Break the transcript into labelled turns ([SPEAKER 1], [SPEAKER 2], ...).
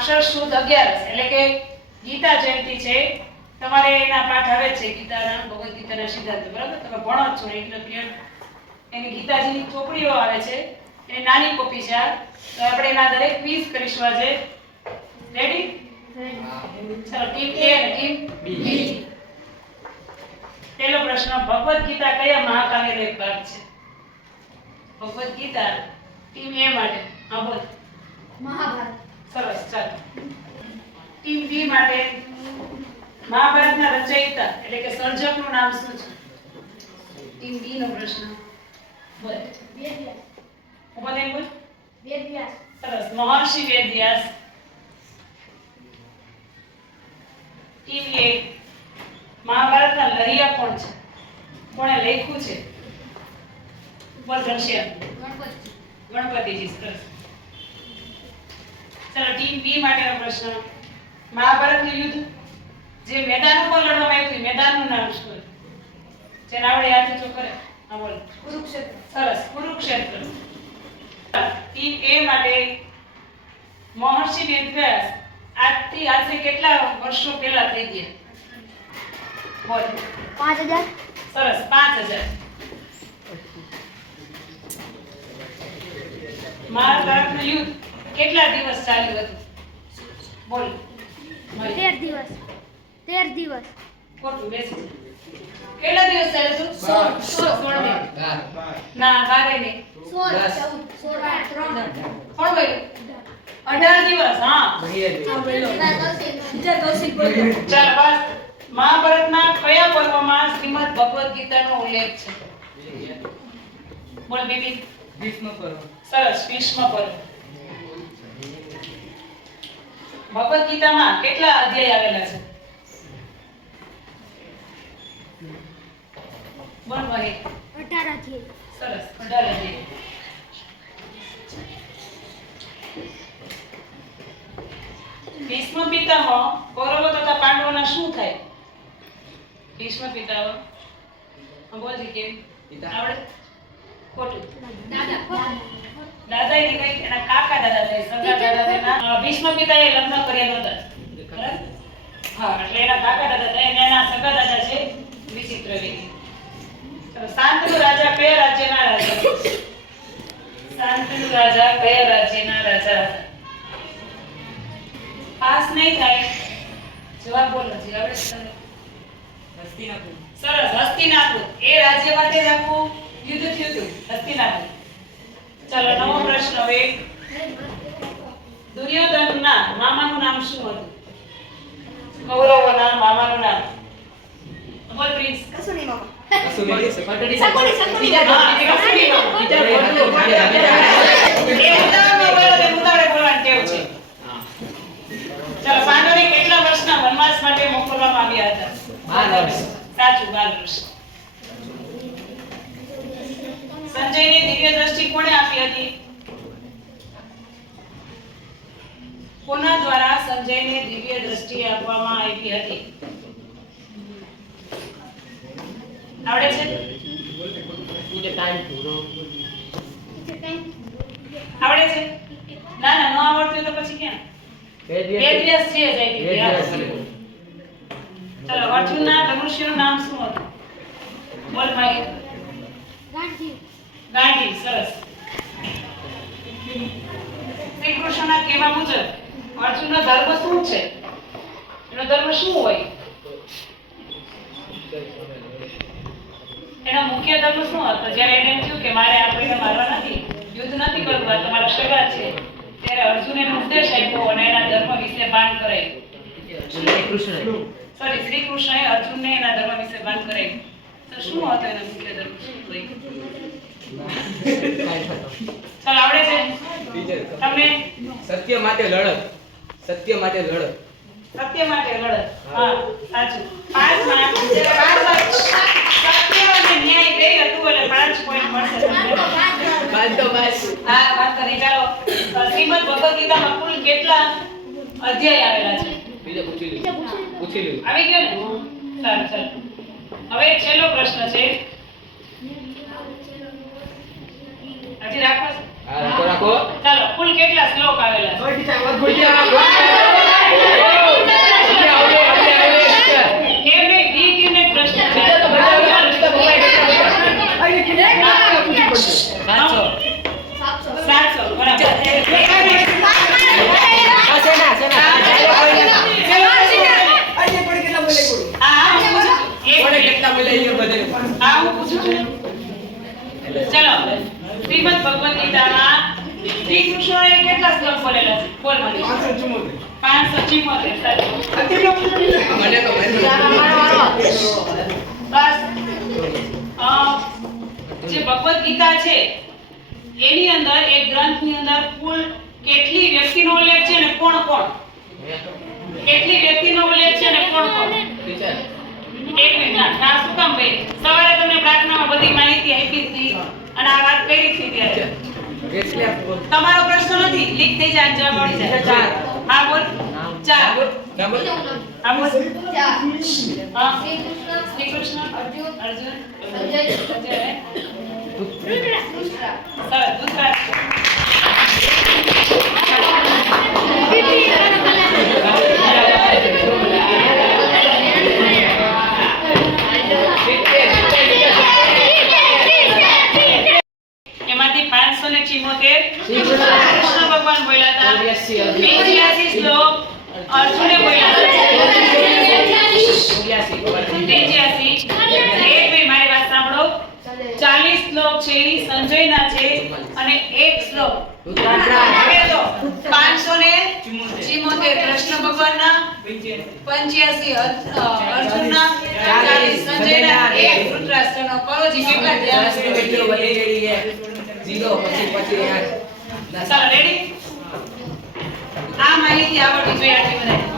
[SPEAKER 1] અક્ષર શુદ્ધ અગિયારસ, એટલે કે ગીતા જયંતિ છે. તમારે એના પાઠ આવે છે ગીતાના ભગવદ્ ગીતાના સિદ્ધાંત. બરાબર? તમે ભણો છો છો એકલવ્ય એની ગીતાજીની ચોપડીઓ આવે છે. એની નાની કોપી છે આ. તો આપણે એના દરેક ક્વિઝ કરીશું આજે. રેડી ચાલો ટીમ એ અને ટીમ બી પહેલો પ્રશ્ન, ભગવદ્ ગીતા કયા મહાકાવ્યનો એક ભાગ છે? ભગવદ્ ગીતા ટીમ એ માટે. હા, બોલ.
[SPEAKER 2] મહાભારત.
[SPEAKER 1] સરસ ચાલો. ટીમ બી માટે મહાભારતના રચયિતા એટલે કે સર્જકનું નામ શું છે? ટીમ બી નો પ્રશ્ન. બોલ.
[SPEAKER 2] વેદવ્યાસ.
[SPEAKER 1] બોલ
[SPEAKER 2] વેદવ્યાસ.
[SPEAKER 1] સરસ. મહર્ષિ વેદવ્યાસ. ટીમ એ મહાભારતના લહિયા કોણ છે? કોણે લખ્યું છે? ઉપર
[SPEAKER 2] ગણપતિ
[SPEAKER 1] ગણપતિજી સરસ. ચલો ટીમ બી માટેનો પ્રશ્ન. મહાભારતનું યુદ્ધ જે મેદાન ઉપર લડવામાં આવ્યું હતું, મેદાનનું નામ શું? જેને આપણે યાદ તો કરે? હા બોલ.
[SPEAKER 2] કુરુક્ષેત્ર.
[SPEAKER 1] સરસ. કુરુક્ષેત્ર. ટીમ એ માટે મહર્ષિ વેદવ્યાસ આજથી આશરે કેટલા વર્ષો પહેલા થઈ ગયા? બોલ.
[SPEAKER 2] પાંચ હજાર.
[SPEAKER 1] સરસ. પાંચ હજાર. મહાભારતનું યુદ્ધ કેટલા દિવસ ચાલ્યું હતું? બોલ.
[SPEAKER 2] તેર દિવસ. તેર દિવસ.
[SPEAKER 1] ખોટું બેસી કેટલા દિવસ ચાલ્યું હતું?
[SPEAKER 3] બાર.
[SPEAKER 1] સોળ. સોળ ને ના બારે ને.
[SPEAKER 2] સોળ. ચૌદ સોળ ત્રણ.
[SPEAKER 1] કોણ બોલ્યું? અઢાર દિવસ હા. ચાલ બસ. મહાભારતના કયા પર્વમાં શ્રીમદ ભગવદ ગીતાનો ઉલ્લેખ છે? બોલ બીબી.
[SPEAKER 3] ભીષ્મ પર્વ.
[SPEAKER 1] સરસ ભીષ્મ પર્વ. ભગવદ ગીતામાં કેટલા અધ્યાય આવેલા છે? બોલ મહી
[SPEAKER 2] અઢાર અધ્યાય.
[SPEAKER 1] સરસ અઢાર અધ્યાય. ભીષ્મ પિતામહ કૌરવો તથા પાંડવોના શું થાય? ભીષ્મ પિતામહ. બોલજી
[SPEAKER 3] પિતા.
[SPEAKER 1] આવડે? ખોટું
[SPEAKER 2] દાદા
[SPEAKER 1] દાદા એ કઈ એના કાકા દાદા થાય સગા દાદા તેના ભીષ્મ પિતાએ લગ્ન કર્યા નહોતા. હા એટલે એના કાકા દાદા થાય એના સગા દાદા છે વિચિત્ર રીતિ. શાંતનુ રાજા કયા રાજ્યના રાજા. શાંતનુ રાજા કયા રાજ્યના રાજા. પાસ નહીં થાય. જવાબ બોલો જી આવડે સરસ હસ્તિનાપુર. એ રાજ્ય માટે આખું યુદ્ધ થયું હતું હસ્તિનાપુર. ચલો નવો પ્રશ્ન હવે. દુર્યોધનના મામાનું નામ શું હતું? કૌરવોના મામાનું નામ. બોલ પ્રિન્સ.
[SPEAKER 2] કસુની મામા.
[SPEAKER 1] કેટલા વર્ષના વનવાસ માટે મોકલવામાં આવ્યા હતા? સાચું બાર વર્ષ. સંજયને દિવ્ય દ્રષ્ટિ કોણે આપી હતી? કોના દ્વારા સંજયને દિવ્ય દ્રષ્ટિ આપવામાં આવી હતી? આવડે છે? આવડે છે? ના ના ન આવડતું તો પછી ક્યાં વેદવ્યાસ છે જ આપી હતી, હા. ચલો અર્જુનના ધનુષ્યનું નામ શું હતું? બોલ ભાઈ
[SPEAKER 2] ગાંધી
[SPEAKER 1] સરસ. શ્રી કૃષ્ણના કહેવા મુજબ અર્જુનનો ધર્મ શું છે? એનો ધર્મ શું હોય? એનો મુખ્ય ધર્મ શું હતો? જ્યારે એને એમ થયું કે મારે આ કોઈને મારવા નથી યુદ્ધ નથી કરવું આ તમારા સગા છે ત્યારે અર્જુને ઉપદેશ આપ્યો અને એના ધર્મ વિશે ભાન કરાયું.
[SPEAKER 3] કૃષ્ણ
[SPEAKER 1] સોરી શ્રી કૃષ્ણએ અર્જુનને એના ધર્મ વિશે ભાન કરાયું. તો શું હતો એનો મુખ્ય ધર્મ? આવડે છે? તમને
[SPEAKER 3] સત્ય માટે લડત. સત્ય માટે લડત.
[SPEAKER 1] સત્ય માટે લડત. હા. સાચું. પાંચ માર્ક. પાંચ સત્ય અને ન્યાય બે હતું એટલે પાંચ પોઈન્ટ મળશે તમને.
[SPEAKER 3] તો બાદ
[SPEAKER 1] હા વાત કરી ચાલો અ, શ્રીમદ ભગવદ ગીતામાં કુલ કેટલા અધ્યાય આવેલા છે?
[SPEAKER 3] બીજો પૂછી લીધું
[SPEAKER 2] પૂછી
[SPEAKER 3] લીધું
[SPEAKER 1] આવી ગયો ને? સારું સારું. હવે છેલ્લો પ્રશ્ન છે. રાખો. ચાલો કુલ કેટલા શ્લોક આવેલા છે
[SPEAKER 3] ગુડિયા, ગુડિયા, આવડે, આવડે, આવડે, ટીચર.
[SPEAKER 1] એમ નહીં, ગીત એમને પ્રશ્ન છે.
[SPEAKER 3] ટીચર તો બધા આવડે, ટીચર ભમાઈ ગયા. સાતસો.
[SPEAKER 1] સાતસો, બરાબર.
[SPEAKER 3] આ શેના, શેના?
[SPEAKER 1] હા, હા, હું પૂછું છું. એક
[SPEAKER 3] કોને
[SPEAKER 1] મિનિટ.
[SPEAKER 3] કેટલા મળ્યા એ બધે
[SPEAKER 1] હા, હું પૂછું છું. ચલો શ્રીમદ ભગવદ ગીતામાં શ્રી કૃષ્ણએ કેટલા શ્લોક બોલેલા છે બોલ ગીતા છે, એની અંદર કેટલી વ્યક્તિનો ઉલ્લેખ ઉલ્લેખ છે અને કોણ શું કામ ભાઈ સવારે તમને પ્રાર્થનામાં બધી માહિતી આપી હતી અને આ વાત કરી હતી ત્યારે. તમારો પ્રશ્ન નથી. લીક થઈ જાય જવાબ મળી જાય.
[SPEAKER 3] ચાર.
[SPEAKER 1] હા બોલ. ચાર.
[SPEAKER 3] ચાલો.
[SPEAKER 1] હા બોલ. હા.
[SPEAKER 2] શ્રી
[SPEAKER 1] શ્રી કૃષ્ણ
[SPEAKER 2] અર્જુન,
[SPEAKER 1] અર્જુન.
[SPEAKER 2] સંજય,
[SPEAKER 1] સંજય
[SPEAKER 2] કૃષ્ણ
[SPEAKER 1] સરસ દુસરા.
[SPEAKER 3] કૃષ્ણ.
[SPEAKER 1] ભગવાન બોલ્યા હતા
[SPEAKER 3] ચોર્યાસી અર્જુન.
[SPEAKER 1] પંચ્યાસી શ્લોક અર્જુને બોલ્યા હતા
[SPEAKER 3] ચોર્યાસી.
[SPEAKER 1] પંચ્યાસી એક બે મારી વાત સાંભળો ચાલીસ શ્લોક છે એ સંજયના છે અને એક શ્લોક પાંચસો ને ચિમોતેર કૃષ્ણ ભગવાનના પંચ્યાસી અર્જુનના ચાલીસ સંજયના એક ધૃતરાષ્ટ્રનો કરો જી કેટલા.
[SPEAKER 3] ઝીરો, પછી પછી.
[SPEAKER 1] ચાલો રેડી આ માહિતી આવડવી જોઈએ આટલી બધાય.